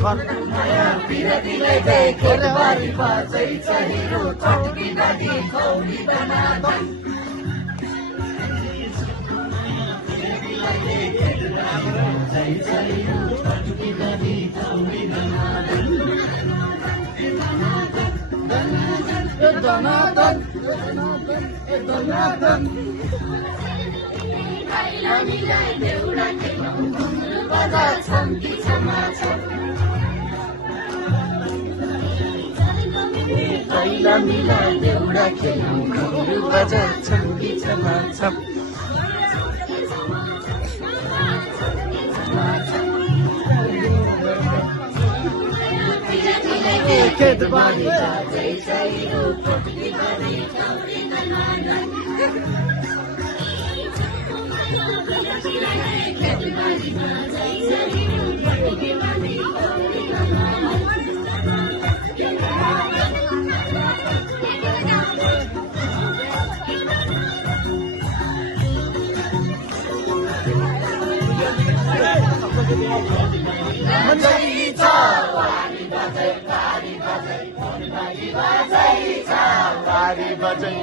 माया विरतिले गए खेतबारी बाजै चाहिरो चटकी नदी खौरी दनादन कैला मिला देउडा खेलौँ घुङ्रु बजार छम्की छमाछम खेतबारी बाजै चाहिरो चटकी नदी खौरी दनादन बारी बजै